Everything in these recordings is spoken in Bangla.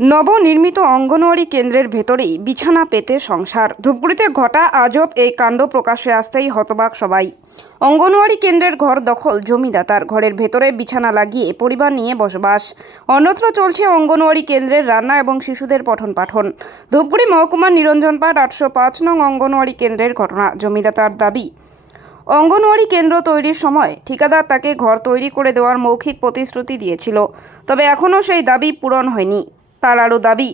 নবনির্মিত অঙ্গনওয়াড়ি কেন্দ্রের ভেতরেই বিছানা পেতে সংসার। ধূপগুড়িতে ঘটা আজব এই কাণ্ড প্রকাশ্যে আসতেই হতবাক সবাই। অঙ্গনওয়াড়ি কেন্দ্রের ঘর দখল জমিদাতার। ঘরের ভেতরে বিছানা লাগিয়ে পরিবার নিয়ে বসবাস। অন্যত্র চলছে অঙ্গনওয়াড়ি কেন্দ্রের রান্না এবং শিশুদের পঠন পাঠন। ধূপগুড়ি মহকুমার নিরঞ্জনপাট 805 নং অঙ্গনওয়াড়ি কেন্দ্রের ঘটনা। জমিদাতার দাবি, অঙ্গনওয়াড়ি কেন্দ্র তৈরির সময় ঠিকাদার তাকে ঘর তৈরি করে দেওয়ার মৌখিক প্রতিশ্রুতি দিয়েছিল, তবে এখনও সেই দাবি পূরণ হয়নি। তার আরও দাবি,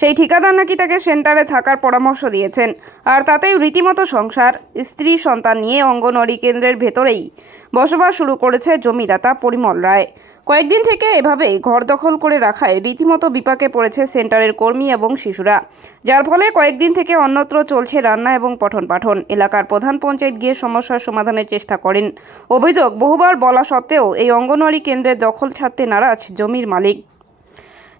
সেই ঠিকাদার নাকি তাকে সেন্টারে থাকার পরামর্শ দিয়েছেন, আর তাতেই রীতিমতো সংসার। স্ত্রী সন্তান নিয়ে অঙ্গনওয়াড়ি কেন্দ্রের ভেতরেই বসবাস শুরু করেছে জমিদাতা পরিমল রায়। কয়েকদিন থেকে এভাবেই ঘর দখল করে রাখায় রীতিমতো বিপাকে পড়েছে সেন্টারের কর্মী এবং শিশুরা, যার ফলে কয়েকদিন থেকে অন্যত্র চলছে রান্না এবং পঠন পাঠন। এলাকার প্রধান পঞ্চায়েত গিয়ে সমস্যার সমাধানের চেষ্টা করেন। অভিযোগ, বহুবার বলা সত্ত্বেও এই অঙ্গনওয়াড়ি কেন্দ্রের দখল ছাড়তে নারাজ জমির মালিক।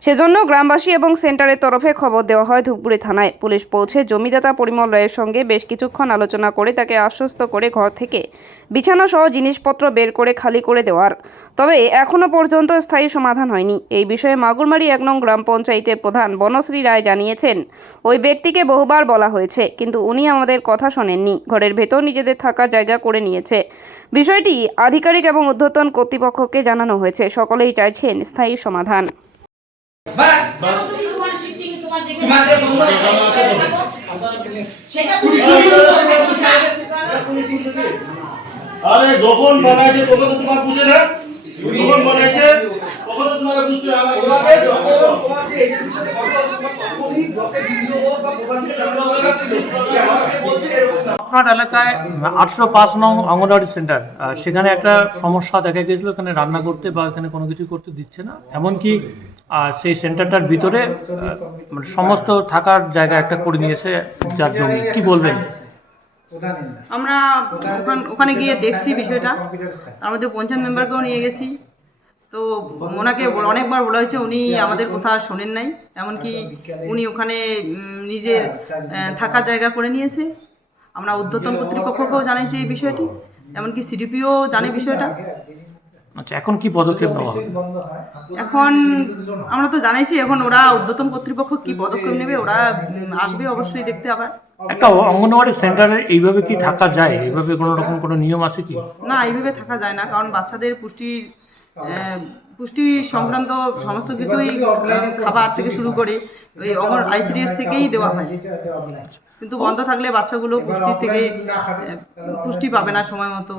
সেজন্য গ্রামবাসী এবং সেন্টারের তরফে খবর দেওয়া হয় ধূপগুড়ি থানায়। পুলিশ পৌঁছে জমিদাতা পরিমল রায়ের সঙ্গে বেশ কিছুক্ষণ আলোচনা করে তাকে আশ্বস্ত করে ঘর থেকে বিছানা সহ জিনিসপত্র বের করে খালি করে দেওয়ার, তবে এখনও পর্যন্ত স্থায়ী সমাধান হয়নি। এই বিষয়ে মাগুরমারি 1 নং গ্রাম পঞ্চায়েতের প্রধান বনশ্রী রায় জানিয়েছেন, ওই ব্যক্তিকে বহুবার বলা হয়েছে, কিন্তু উনি আমাদের কথা শোনেননি। ঘরের ভেতর নিজেদের থাকার জায়গা করে নিয়েছে। বিষয়টি আধিকারিক এবং ঊর্ধ্বতন কর্তৃপক্ষকে জানানো হয়েছে। সকলেই চাইছেন স্থায়ী সমাধান। আরে যখন বানাইছে তখন তো তোমার বুঝে না, যখন বানাইছে তখন তো তোমার বুঝতে হবে। তোমাকে যখন তোমার যে এজেন্সির সাথে কথা হচ্ছে, তোমার তখনই ব্লকে ভিডিও হোক বা প্রোগ্রাম থেকে জানানো লাগাচ্ছিল, আমাকে বলছে এরকম না। আপনার এলাকায় 805 নং অঙ্গনওয়াড়ি সেন্টার, সেখানে একটা সমস্যা দেখা গিয়েছিল, এখানে রান্না করতে বা এখানে কোনো কিছু করতে দিচ্ছে না। এমনকি সেই সেন্টারটার ভিতরে মানে সমস্ত থাকার জায়গা একটা করে নিয়েছে, যার জমি। কি বলবেন? আমরা ওখানে গিয়ে দেখছি বিষয়টা, তার মধ্যে পঞ্চায়েত মেম্বারকেও নিয়ে গেছি। তো ওনাকে অনেকবার বলা হয়েছে, উনি আমাদের কথা শোনেন নাই। এমনকি উনি ওখানে নিজের থাকার জায়গা করে নিয়েছে। আমরা ঊর্ধ্বতন কর্তৃপক্ষকেও জানাইছি এই বিষয়টি, এমনকি সিডিপিও জানে বিষয়টা। আচ্ছা, এখন কি পদক্ষেপ নেওয়া হবে? এখন আমরা তো জানাইছি, এখন ওরা ঊর্ধ্বতন কর্তৃপক্ষ কি পদক্ষেপ নেবে, ওরা আসবে অবশ্যই দেখতে। আবার একটা অঙ্গনওয়াড়ি সেন্টারে এইভাবে কি থাকা যায়? এইভাবে কোনো রকম কোনো নিয়ম আছে কি? না, এইভাবে থাকা যায় না, কারণ বাচ্চাদের পুষ্টি সংক্রান্ত সমস্ত কিছুই খাবার থেকে শুরু করে ওই আইসিডিএস থেকেই দেওয়া হয়, কিন্তু বন্ধ থাকলে বাচ্চাগুলো পুষ্টি পাবে না সময় মতো।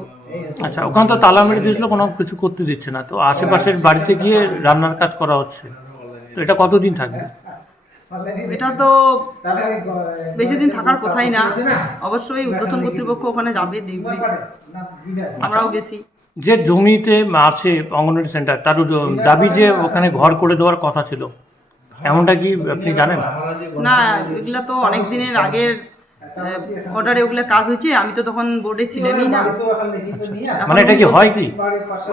আচ্ছা, ওখানে তো তালা মেরে দিয়েছিল, কোনো কিছু করতে দিচ্ছে না, তো আশেপাশের বাড়িতে গিয়ে রান্নার কাজ করা হচ্ছে, তো এটা কতদিন থাকবে? এটা তো বেশি দিন থাকার কথাই না। অবশ্যই ঊর্ধ্বতন কর্তৃপক্ষ ওখানে যাবে, দেখবে। আমরাও গেছি। যে জমিতে আছে অঙ্গনওয়াড়ি সেন্টার, তার দাবি যে ওখানে ঘর করে দেওয়ার কথা ছিল, এমনটা কি আপনি জানেন? না, এগুলা তো অনেক দিনের আগের অর্ডারে ওগুলো কাজ হয়েছে। আমি তো তখন বোর্ডে ছিলামই না। মানে এটা কি হয় কি?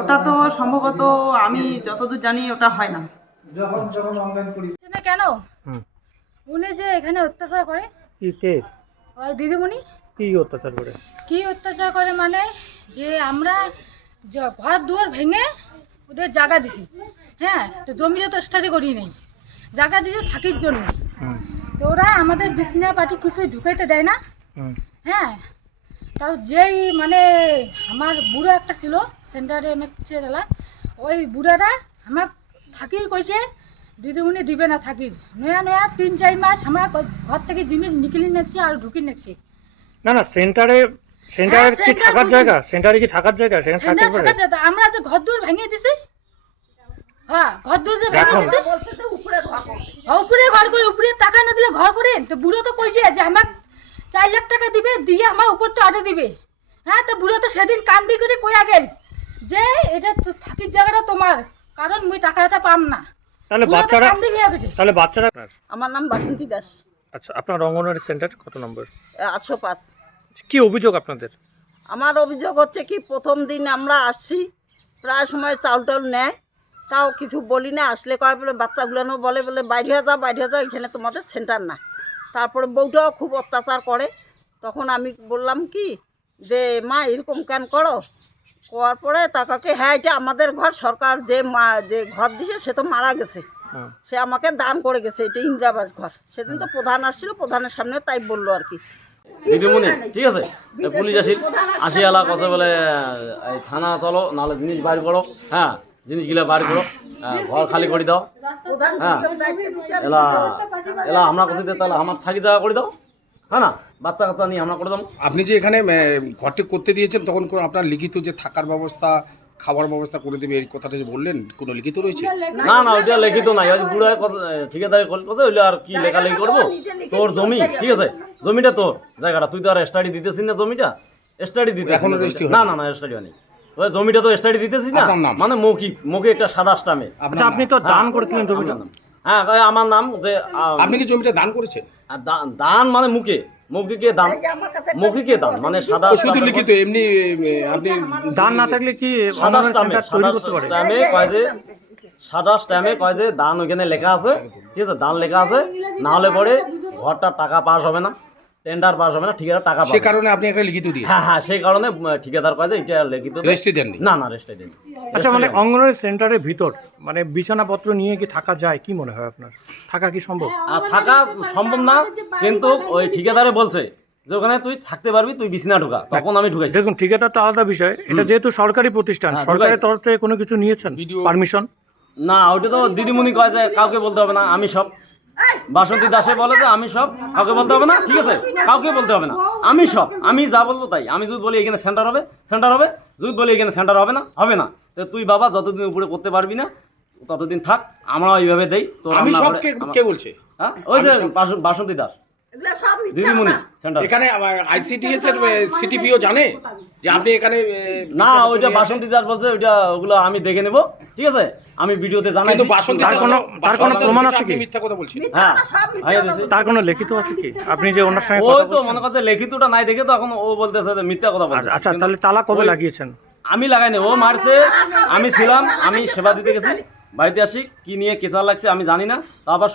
ওটা তো সম্ভবত আমি যতদূর জানি ওটা হয় না। কেন উনি যে এখানে অত্যাচার করে? কি কে? ওই দিদিমণি। কি অত্যাচার করে? কি অত্যাচার করে মানে, যে আমরা ঘর দুয়ার ভেঙে ওদের জায়গা দিছি। হ্যাঁ, তো জমিটা তো স্টাডি করি নেই, জায়গা দিয়েছে থাকির জন্য। তো ওরা আমাদের বিছনা পাটি কিছুই ঢুকাইতে দেয় না। হ্যাঁ, তাও যেই মানে আমার বুড়ো একটা ছিল সেন্টারে ছেলেলা, ওই বুড়ারা আমার থাকির কইছে দিদিমণি দিবে না থাকির। নয়া নয়া 3-4 মাস আমার ঘর থেকে জিনিস নিকলি নেছি আর ঢুকি নেছি। না না, সেন্টারে কি থাকার জায়গা? সেন্টারে কি থাকার জায়গা? সেখানে থাকতে পারে? আমরা যে ঘর দূর ভেঙে দিছি। হ্যাঁ, ঘর দূর যে ভেঙে দিছি, উপরে ঘর করে, উপরে টাকা না দিলে ঘর করেন। তো বুড়ো তো কইছে যে আমার 4 লাখ টাকা দিবে, দিয়ে আমার উপরটা অর্ডার দিবে। হ্যাঁ, তো বুড়ো তো সেদিন কান্দি করে কইয়া গেল যে এটা থাকির জায়গাটা তোমার, কারণ মুই টাকাটা পাম না। তাহলে বাচ্চারা আমার নাম বাসন্তী দাস। আচ্ছা, আপনার অঙ্গনওয়াড়ি সেন্টার কত নম্বর? 805। কি অভিযোগ আপনাদের? আমার অভিযোগ হচ্ছে কি, প্রথম দিন আমরা আসছি, প্রায় সময় চাউল টাউল নেয়, তাও কিছু বলি না। আসলে কয় বলে বাচ্চাগুলো বলে বাইরে যাও, এখানে তোমাদের সেন্টার না। তারপরে বউটাও খুব অত্যাচার করে। তখন আমি বললাম কি যে মা এরকম কেন করো? করার পরে তাকে, হ্যাঁ এটা আমাদের ঘর, সরকার যে ঘর দিছে সে তো মারা গেছে, সে আমাকে দান করে গেছে, এটা ইন্দিরাবাস ঘর। সেদিন তো প্রধান আসছিল, প্রধানের সামনে তাই বললো আর কি। দিদিমণি ঠিক আছে, পুলিশ আসি এলা কথা বলে এই থানা চলো, নাহলে জিনিস বাইর করো, হ্যাঁ জিনিসগুলো বাইর করো, ঘর খালি করে দাও, হ্যাঁ এলা এলা আমরা কথা দিয়ে তাহলে আমার থাকি জায়গা করে দাও, হ্যাঁ না বাচ্চা কাচ্চা নিয়ে আমরা করে দাও। আপনি যে এখানে ঘরটি করতে দিয়েছেন তখন কোনো আপনার লিখিত যে থাকার ব্যবস্থা, খাবার ব্যবস্থা করে দেবে এই কথাটা যে বললেন, কোনো লিখিত রয়েছে? না না ওইটা লিখিত নাই, ওই বুড়া ঠিকাদারি কথা ওইটা আর কি লেখালেখি করবো। তোর জমি ঠিক আছে, জমিটা তোর জায়গাটা, তুই তো আর স্টাডি দিতেছিস না, জমিটা স্টাডি দিতে এখনো রেজিস্ট্রি না না না স্টাডি হয়নি, ওই জমিটা তো স্টাডি দিতেছিস না, আপনার নাম? মানে মৌখিক একটা সাদা স্টামে। আচ্ছা, আপনি তো দান করেছিলেন জমিটা। হ্যাঁ আমার নাম যে আপনি কি জমিটা দান করেছেন? দান মানে মৌখিকে দান, মৌখিকে দান মানে সাদা শুধু লিখিত, এমনি আপনি দান না থাকলে কি সাদা অঙ্গনওয়াড়ি সেন্টার তৈরি করতে পারে? স্ট্যাম্পে কয় যে সাদা স্ট্যাম্পে কয় যে দান ওইখানে লেখা আছে, ঠিক আছে দান লেখা আছে, না হলে পরে ঘরটা টাকা পাস হবে না, টেন্ডার পাস হবে না, ঠিকাদার টাকা সে কারণে আপনি একটা লিখিত দিয়ে হ্যাঁ সেই কারণে ঠিকাদার কয় যে এটা লিখিত রেজিস্ট্রি দেননি? না না রেস্টে দেন। আচ্ছা, মানে অঙ্গনওয়াড়ি সেন্টারের ভিতর মানে বিছানাপত্র নিয়ে কি থাকা যায়, কি মনে হয় আপনার? থাকা কি সম্ভব? আর থাকা সম্ভব না, কিন্তু ওই ঠিকাদারে বলছে যে ওখানে তুই থাকতে পারবি, তুই বিছানা ঢোকা, তখন আমি ঢুকাইছি। দেখুন, ঠিকাদার তো আলাদা বিষয়, এটা যেহেতু সরকারি প্রতিষ্ঠান, হ্যাঁ, সরকারের তরফ থেকে কোনো কিছু নিয়েছেন পারমিশন? না ওইটা তো দিদিমণি কয় যে কাউকে বলতে হবে না, আমি সব। বাসন্তী দাসে বলে যে আমি সব, কাউকে বলতে হবে না, ঠিক আছে কাউকে বলতে হবে না, আমি সব, আমি যা বলবো তাই। আমি যদি বলি এখানে সেন্টার হবে সেন্টার হবে, যদি বলি এখানে সেন্টার হবে না হবে না। তো তুই বাবা যতদিন উপরে করতে পারবি না ততদিন থাক, আমরা ওইভাবে দেই। তো আমি সব কে বলছে? হ্যাঁ ওই যে বাসন্তী দাস এগুলো সব মিথ্যা দিদিমণি কথা। সেন্টার। এখানে আইসিডিএস এর সিটিপিও জানে যে আপনি এখানে না ওইটা বাসন্তী দাস বলছে, ওইটা ওগুলো আমি দেখে নেব, ঠিক আছে আমি ভিডিওতে জানাই। কিন্তু বাসন্তী তার কোনো প্রমাণ আছে কি? আপনি মিথ্যা কথা বলছেন? হ্যাঁ সব মিথ্যা আইয়া কথা দিছে। তার কোনো লিখিত আছে কি? আপনি যে ওনার সঙ্গে ওই কথা তো বলছেন? মনে করছে লিখিতটা নাই দেখে তো এখন ও বলতেছে যে মিথ্যা কথা বলছে। আচ্ছা, তাহলে তালা কবে লাগিয়েছেন? আমি লাগাইনি, ও মারছে, আমি ছিলাম, আমি সেবা দিতে গেছি, বাড়িতে আসি কি নিয়ে কেঁচা লাগছে আমি জানি না, তারপর